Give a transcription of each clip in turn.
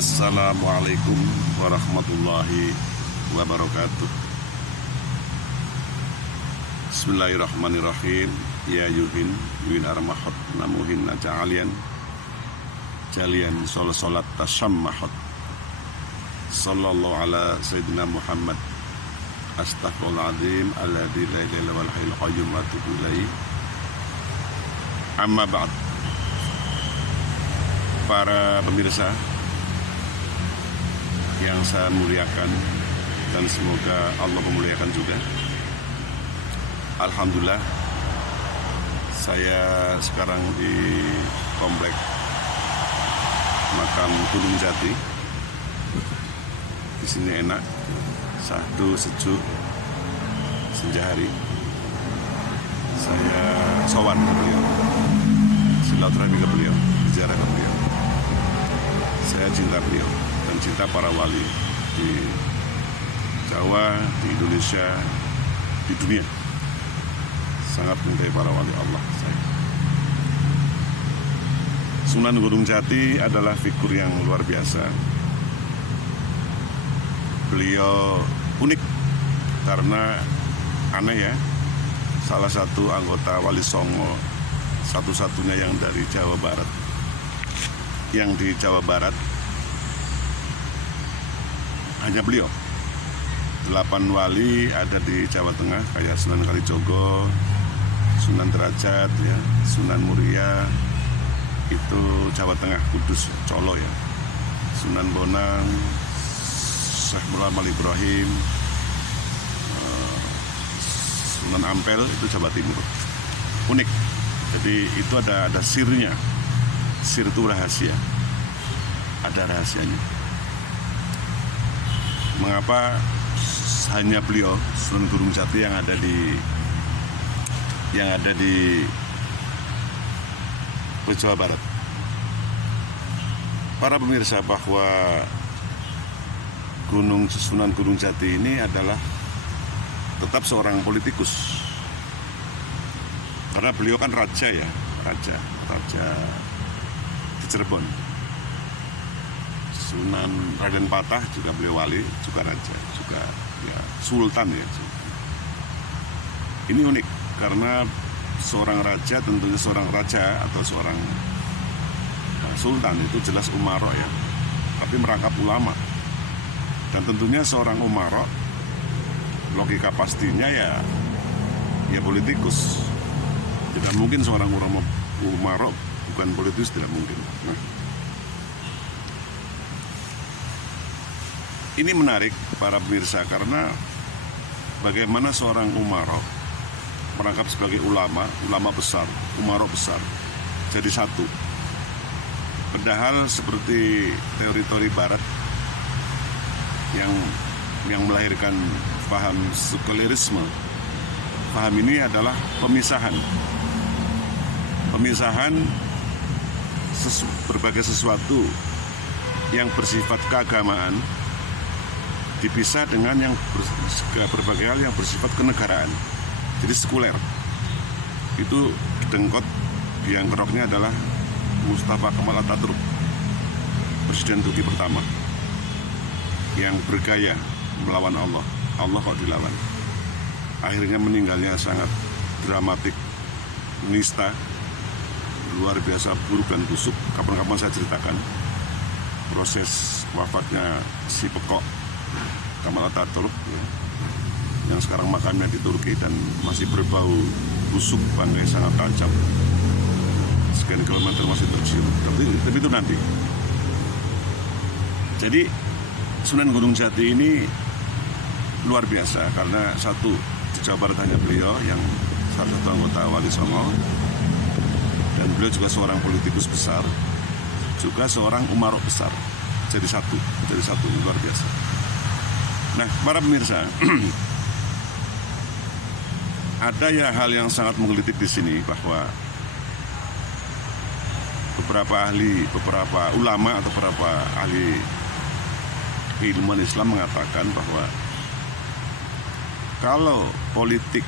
Assalamualaikum warahmatullahi wabarakatuh. Bismillahirrahmanirrahim. Ya yuhin armahot namuhin naja'alian jalian solat tasammahot. Sallallahu ala sayyidina Muhammad astaghfirullahaladzim alladzi la ilaha illa huwal hayyul qayyum wa atubu ilaihi. Amma ba'd. Para pemirsa yang saya muliakan dan semoga Allah memuliakan juga. Alhamdulillah, saya sekarang di komplek makam Gunung Jati. Di sini enak, sahdu sejuk, senja hari. Saya sowan ke beliau, silaturahmi ke beliau, bicara ke beliau. Saya cinta beliau dan cinta para wali di Jawa, di Indonesia, di dunia. Sangat mencintai para wali Allah saya. Sunan Gunung Jati adalah figur yang luar biasa. Beliau unik karena aneh ya, salah satu anggota Wali Songo satu-satunya yang dari Jawa Barat. Yang di Jawa Barat hanya beliau. 8 wali ada di Jawa Tengah kayak Sunan Kalijogo, Sunan Derajat, ya, Sunan Muria itu Jawa Tengah, Kudus, Colo ya. Sunan Bonang, Syekh Muhammad Ibrahim, Sunan Ampel itu Jawa Timur. Unik. Jadi itu ada sirnya. Sir itu rahasia, ada rahasianya. Mengapa hanya beliau Sunan Gunung Jati yang ada di Jawa Barat? Para pemirsa, bahwa Sunan Gunung Jati ini adalah tetap seorang politikus, karena beliau kan raja ya, raja Cirebon. Sunan Raden Patah juga beliau wali, juga raja, juga ya sultan ya. Ini unik karena seorang raja, tentunya seorang raja atau seorang sultan itu jelas umaro ya, tapi merangkap ulama. Dan tentunya seorang umaro logika pastinya ya politikus. Tidak mungkin seorang umaro bukan politikus, tidak mungkin. Nah, ini menarik para pemirsa karena bagaimana seorang umaro merangkap sebagai ulama besar, umaro besar, jadi satu. Padahal seperti teori-teori barat yang melahirkan paham sekularisme, paham ini adalah pemisahan berbagai sesuatu yang bersifat keagamaan dipisah dengan yang berbagai hal yang bersifat kenegaraan. Jadi sekuler. Itu dengkot yang keroknya adalah Mustafa Kemal Atatürk, Presiden Turki pertama, yang bergaya melawan Allah. Allah kok dilawan. Akhirnya meninggalnya sangat dramatik, nista, luar biasa buruk dan busuk. Kapan-kapan saya ceritakan proses wafatnya si pekok Kemal Atatürk yang sekarang makamnya di Turki dan masih berbau busuk, bangkai sangat tajam, sekian kilometer masih tercium. Tapi itu nanti. Jadi Sunan Gunung Jati ini luar biasa karena satu, di Jawa Barat hanya beliau yang salah satu anggota Wali Songo, dan beliau juga seorang politikus besar, juga seorang umaro besar. Jadi satu luar biasa. Nah, para pemirsa, ada ya hal yang sangat menggelitik di sini, bahwa beberapa ulama atau beberapa ahli keilmuan Islam mengatakan bahwa kalau politik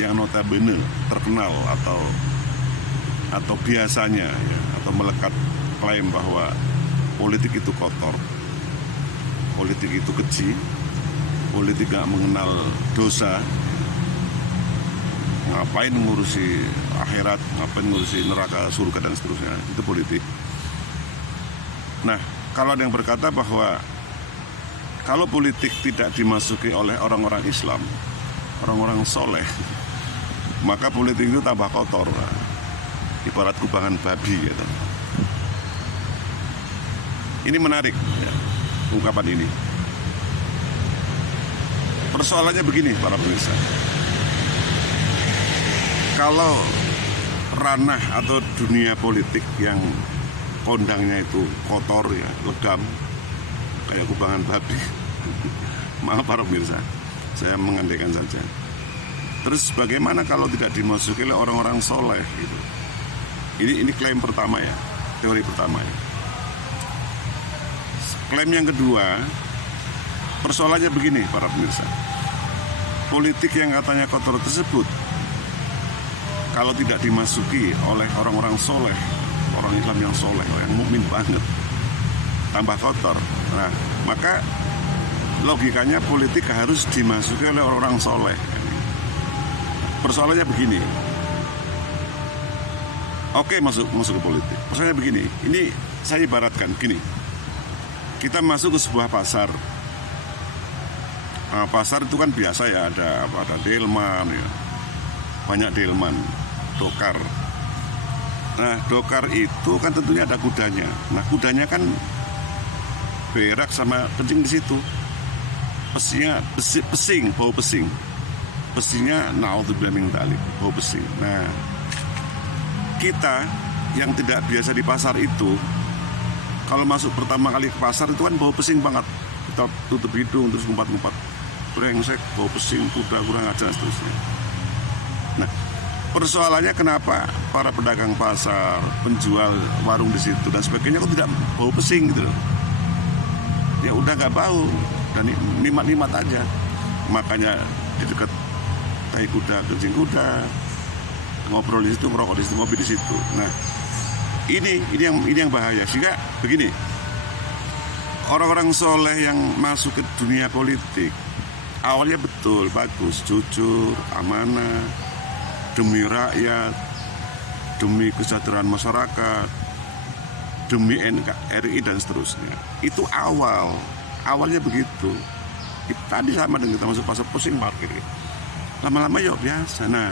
yang notabene terkenal atau biasanya ya, atau melekat klaim bahwa politik itu kotor, politik itu keji, politik gak mengenal dosa. Ngapain ngurusi akhirat, ngapain ngurusi neraka, surga dan seterusnya, itu politik. Nah, kalau ada yang berkata bahwa kalau politik tidak dimasuki oleh orang-orang Islam, orang-orang soleh, maka politik itu tambah kotor, ibarat kubangan babi gitu. Ini menarik ya, ungkapan ini. Persoalannya begini para pemirsa, kalau ranah atau dunia politik yang kondangnya itu kotor ya, legam, kayak kubangan babi, maaf para pemirsa, saya mengandaikan saja. Terus bagaimana kalau tidak dimasuki oleh orang-orang soleh gitu? Ini klaim pertama ya, teori pertama ya. Klaim yang kedua, persoalannya begini para pemirsa, politik yang katanya kotor tersebut kalau tidak dimasuki oleh orang-orang soleh, orang Islam yang soleh, yang mukmin banget, tambah kotor. Nah, maka logikanya politik harus dimasuki oleh orang-orang soleh. Persoalannya begini, oke, masuk ke politik. Persoalannya begini, ini saya ibaratkan gini, kita masuk ke sebuah pasar. Nah, pasar itu kan biasa ya, ada delman ya, banyak delman, dokar. Nah, dokar itu kan tentunya ada kudanya. Nah, kudanya kan berak sama kencing di situ. Pesing, bau pesing. Pesingnya naudzubillah min dzalik, bau pesing. Nah, kita yang tidak biasa di pasar itu, kalau masuk pertama kali ke pasar itu kan bau pesing banget. Kita tutup hidung terus ngumpat-ngumpat, brengsek, bau pesing, kuda kurang ajar seterusnya. Nah, persoalannya kenapa para pedagang pasar, penjual warung di situ dan sebagainya kok tidak bau pesing gitu? Ya udah nggak bau dan nikmat-nikmat aja. Makanya di dekat tai kuda, kencing kuda, ngobrol di situ, ngerokok di situ, ngopi di situ. Nah, ini yang bahaya. Sehingga begini, orang-orang soleh yang masuk ke dunia politik awalnya betul, bagus, jujur, amanah, demi rakyat, demi kesejahteraan masyarakat, demi NKRI dan seterusnya. Itu awalnya begitu. Tadi sama dengan kita masuk pasar, pusing parkir. Lama-lama ya biasa. Nah,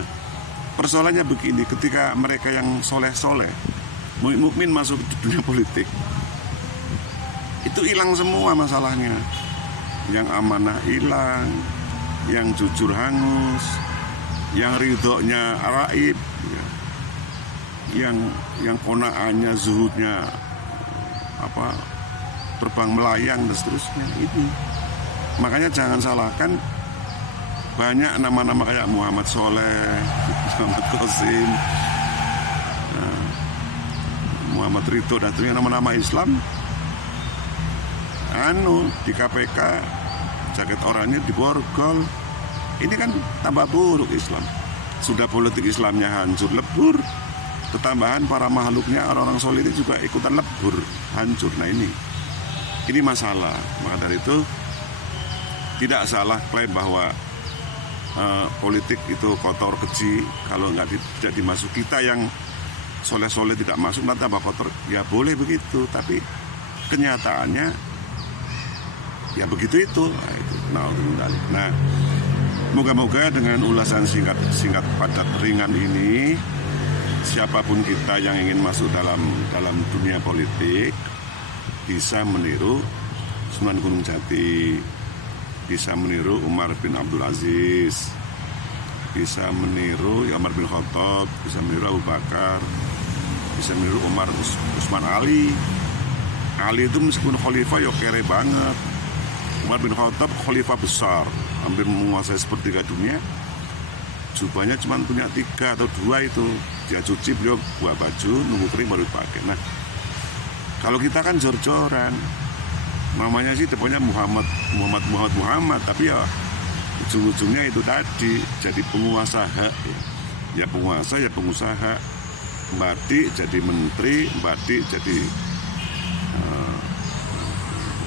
persoalannya begini, ketika mereka yang soleh-soleh, mukmin masuk ke dunia politik, itu hilang semua masalahnya. Yang amanah hilang, yang jujur hangus, yang ridhonya raib, yang konaannya, zuhudnya terbang melayang dan seterusnya. Itu makanya jangan salahkan banyak nama-nama kayak Muhammad Soleh, Muhammad Qasim, Muhammad Ridho dan seterusnya, nama-nama Islam di KPK jaket oranye diborgol. Ini kan tambah buruk Islam. Sudah politik Islamnya hancur lebur, ketambahan para makhluknya, orang-orang soleh ini juga ikutan lebur, hancur. Nah, ini masalah. Maka dari itu tidak salah klaim bahwa politik itu kotor, keji. Kalau tidak dimasuk, kita yang soleh-soleh tidak masuk, nanti tambah kotor. Ya boleh begitu, tapi kenyataannya ya begitu itu. Nah, moga-moga dengan ulasan singkat padat ringan ini, siapapun kita yang ingin masuk dalam dunia politik bisa meniru Sunan Gunung Jati, bisa meniru Umar bin Abdul Aziz, bisa meniru Umar bin Khattab, bisa meniru Abu Bakar, bisa meniru Utsman Ali. Ali itu meskipun khalifah ya kere banget. Umar bin Khattab khalifah besar, hampir menguasai sepertiga dunia. Jubahnya cuma punya 3 atau 2 itu. Dia cuci, beliau buat baju, nunggu kering baru dipakai. Nah, kalau kita kan jor-joran, namanya sih depannya Muhammad, tapi ya ujung-ujungnya itu tadi jadi penguasa hak. Ya penguasa, ya pengusaha. Mbadi jadi menteri, Mbadi jadi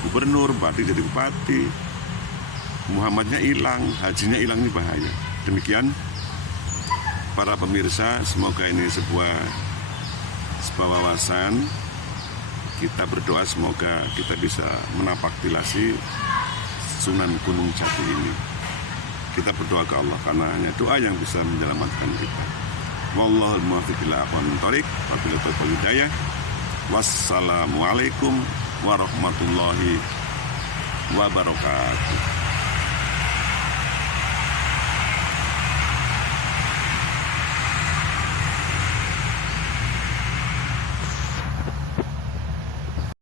gubernur, bupati jadi bupati, Muhammadnya hilang, hajinya hilang, ini bahaya. Demikian para pemirsa, semoga ini sebuah wawasan. Kita berdoa semoga kita bisa menapaktilasi Sunan Gunung Jati ini. Kita berdoa ke Allah karena hanya doa yang bisa menyelamatkan kita. Wallahul muwaffiq ila aqwamit thoriq. Wabillahi taufiq wal hidayah. Wassalamualaikum warahmatullahi wabarakatuh.